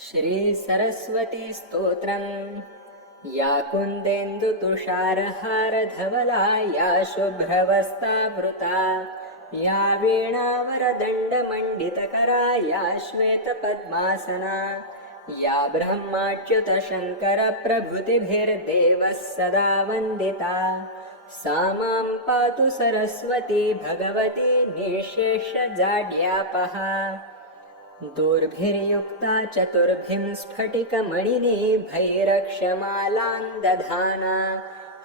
श्रीसरस्वतीस्तोत्रम् या कुन्देन्दुतुषारहारधवला या शुभ्रवस्तावृता। या वीणावरदण्डमण्डितकरा या श्वेतपद्मासना। या ब्रह्माच्युतशङ्करप्रभृतिभिर्देवः सदा वन्दिता। सा मां पातु सरस्वती भगवती निःशेषजाड्यापहा। दोर्भिर्युक्ता चतुर्भिं स्फटिकमणिनिभैरक्षमालां दधाना।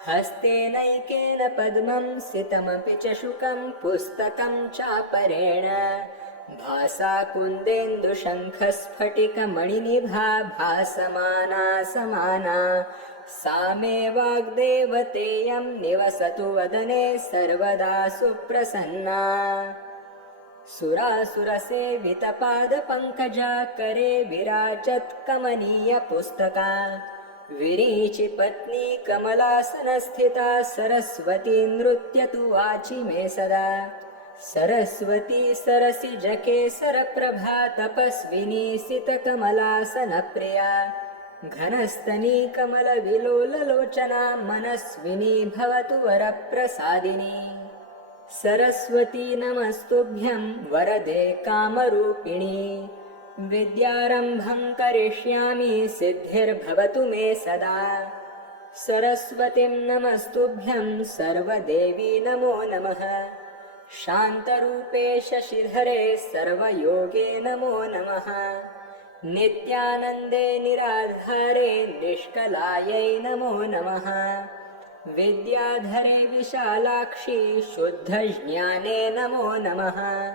हस्तेनैकेन पद्मं सितमपि च शुकं पुस्तकं चापरेण। भासा कुन्देन्दुशङ्खस्फटिकमणिनिभा भासमाना समाना। सा मे वाग्देवतेयं निवसतु वदने सर्वदा सुप्रसन्ना सुरासुरसेवितपादपङ्कजा करे विराजत्कमनीयपुस्तका। विरीचिपत्नी कमलासनस्थिता सरस्वती नृत्यतु वाचि मे सदा सरस्वती सरसि जकेसरप्रभा तपस्विनी सितकमलासनप्रिया घनस्तनी कमलविलोललोचना मनस्विनी भवतु वरप्रसादिनी सरस्वती नमस्तुभ्यं वरदे कामरूपिणी। विद्यारम्भं करिष्यामि सिद्धिर्भवतु मे सदा। सरस्वतीं नमस्तुभ्यं सर्वदेवी नमो नमः। शान्तरूपे शशिधरे सर्वयोगे नमो नमः। नित्यानन्दे निराधारे निष्कलायै नमो नमः विद्याधरे विशालाक्षी शुद्धज्ञाने नमो नमः।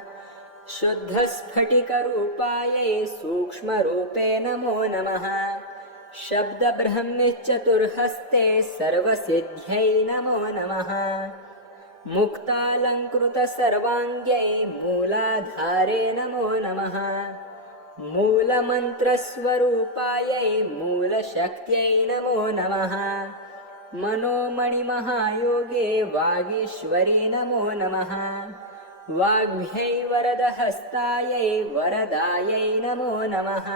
शुद्धस्फटिकरूपायै सूक्ष्मरूपे नमो नमः। शब्दब्रह्मिश्चतुर्हस्ते सर्वसिद्ध्यै नमो नमः। मुक्तालङ्कृतसर्वाङ्ग्यै मूलाधारे नमो नमः। मूलमन्त्रस्वरूपायै मूलशक्त्यै नमो नमः मनोमणिमहायोगे वागीश्वरी नमो नमः। वाग्भ्यै वरदहस्तायै वरदायै नमो नमः।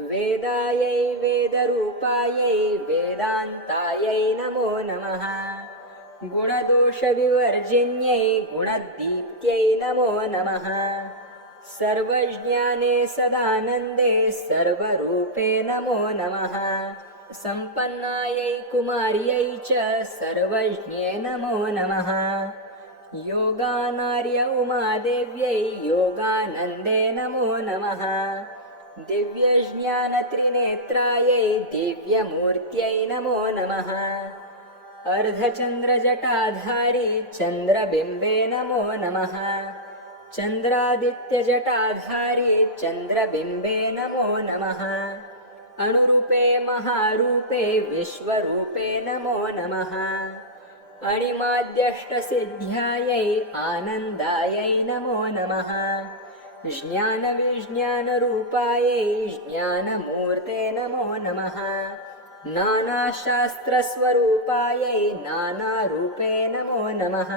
वेदायै वेदरूपायै वेदान्तायै नमो नमः। गुणदोषविवर्जिन्यै गुणदीप्त्यै नमो नमः। सर्वज्ञाने सदानन्दे सर्वरूपे नमो नमः सम्पन्नायै कुमार्यै च सर्वज्ञे नमो नमः। योगानार्य उमादेव्यै योगानन्दे नमो नमः। दिव्यज्ञानत्रिनेत्रायै दिव्यमूर्त्यै नमो नमः। अर्धचन्द्रजटाधारी चन्द्रबिम्बे नमो नमः। चन्द्रादित्यजटाधारी चन्द्रबिम्बे नमो नमः अणुरूपे महारूपे विश्वरूपे नमो नमः। अणिमाद्यष्टसिद्ध्यायै आनन्दायै नमो नमः। ज्ञानविज्ञानरूपायै ज्ञानमूर्ते नमो नमः। नानाशास्त्रस्वरूपायै नानारूपे नमो नमः।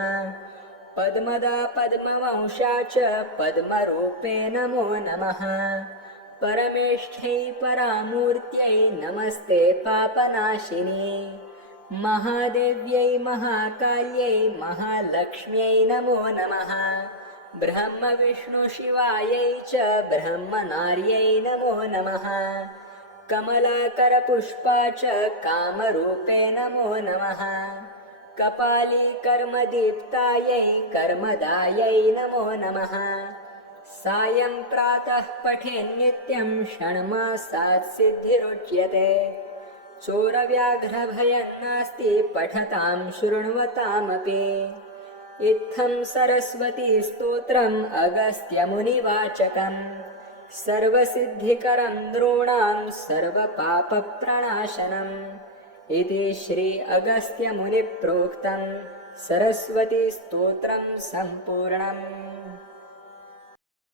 पद्मदा पद्मवंशा च पद्मरूपे नमो नमः परमेष्ठ्यै परामूर्त्यै नमस्ते पापनाशिनी। महादेव्यै महाकाल्यै महालक्ष्म्यै नमो नमः। ब्रह्मविष्णुशिवायै च ब्रह्मनार्यै नमो नमः। कमलाकरपुष्पा च कामरूपे नमो नमः। कपाली कर्मदीप्तायै कर्मदायै नमो नमः सायं प्रातः पठेन्नित्यं षण्मासात् सिद्धिरुच्यते। चोरव्याघ्रभयं नास्ति पठतां शृण्वतामपि। इत्थं सरस्वतीस्तोत्रम् अगस्त्यमुनिवाचकम् सर्वसिद्धिकरं नॄणां सर्वपापप्रणाशनम्। इति श्री अगस्त्यमुनिप्रोक्तं सरस्वतीस्तोत्रं सम्पूर्णम्